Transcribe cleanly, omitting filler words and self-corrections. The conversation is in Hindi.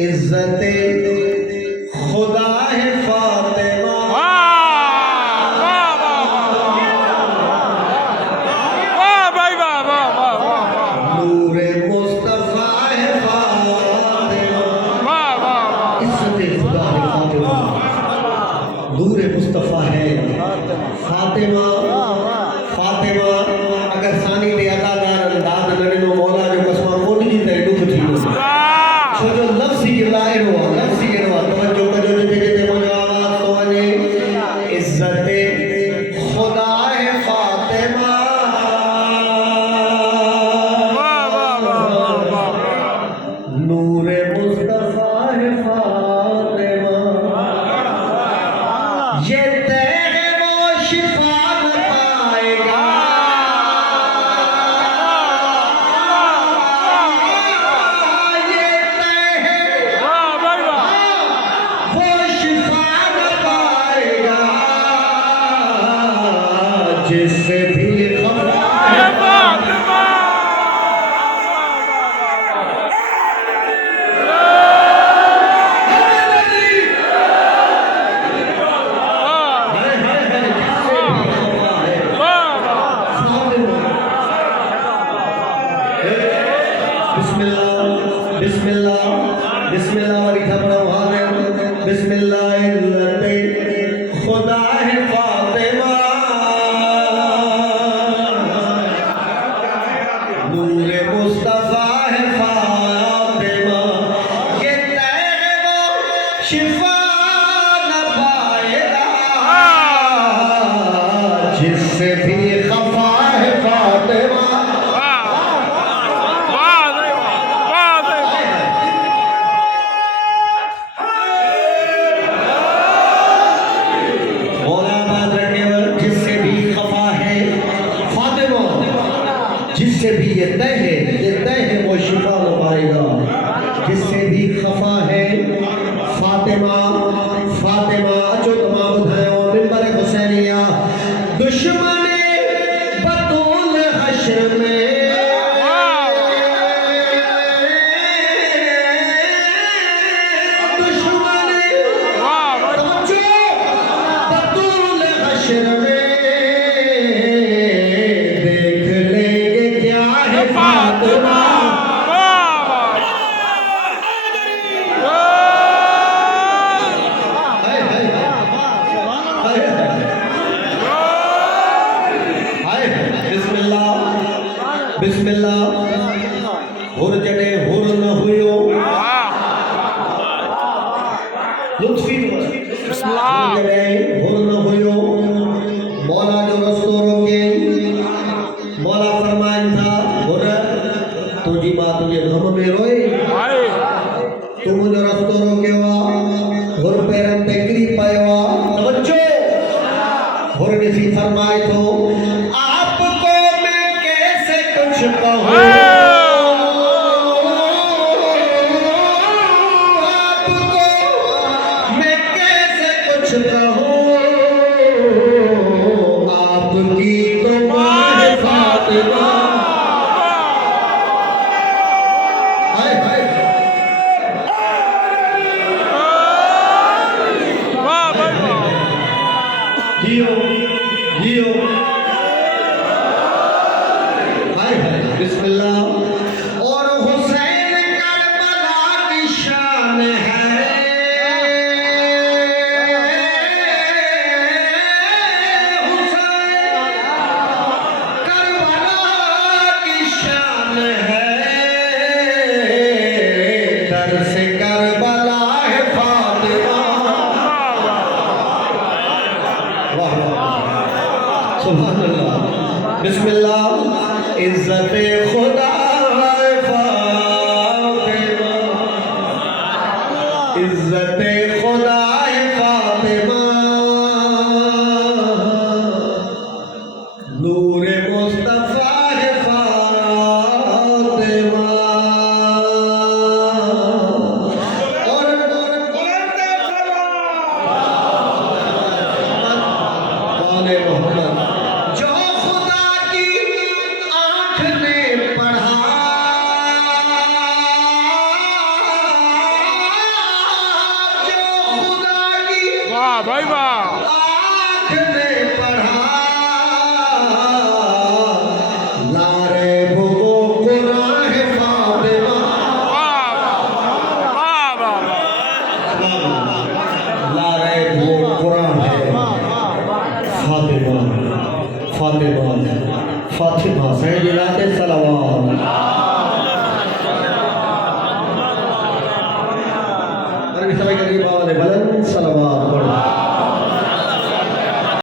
इज्जते खुदा है फातिमा। नूरे मुस्तफा है फातिमा। इज्जते खुदा है फातिमा। नूरे मुस्तफा है फातिमा। फातिमा अगर सानी दे अदादार अंदाज नड़िनो मौला जो कसमा कोनी दी तई दुख थी छो जो लफ्ज़ी गिराइरो लफ्ज़ी गिरवा तवज्जो कजो जिते जिते मुझो आवाज तो वने इज्जते खुदा है फातिमा। नूरे मुस्तफा है फातिमा। ये तेरे वो शिफा न पाएगा। ये तेरे वो शिफा न पाएगा जिससे भी खफा है फातिमा। बिस्मिल्लाह बिस्मिल्लाह बिस्मिल्लाह वाली खबरों हाजिर बिस्मिल्लाह इल्लते खुदा है फातिमा। नूरे मुस्तफा है फातिमा। ये तेरे वो शिफा न पाएगा जिससे भी खफा है फातिमा। जिससे भी ये तय है वो शिफा न पाएगा जिससे भी खफा है फातिमा। फातिमा अचो तमाम ॿुधायो मिंबर हुसैनिया दुश्मन बतूल हश्र में दुश्मन बतूल हश्र में फातिमा। बिस्मिल्लाह बिस्मिल्लाह हुर जड़े हुर न हुयो लुत्फी जड़े हुर न हुयो मौला जो रस्तो रोके मौला फरमाइन था हुर तुझी मां तुझे गम में रोए तू मुझो रस्तो रोकियो हुर पैरन ते किरी पयो तवज्जो हुर ॾिसी फरमाए थो आपको मैं कैसे कुछ कहूं। आपको मैं कैसे कुछ कहूं आपकी तो मां है फातिमा। जियो जियो बिस्मिल्लाह। और हुसैन करबला की शान है हुसैन करबला की शान है दर से करबला है फातिमा। सुभान अल्लाह बिस्मिल्लाह इज्जते खुदा है फातिमा। इज्जते खुदा है फातिमा। नूरे मुस्तफा है फातिमा। और मोहम्मद जो खुदा की आंख ने पढ़ा तोयबा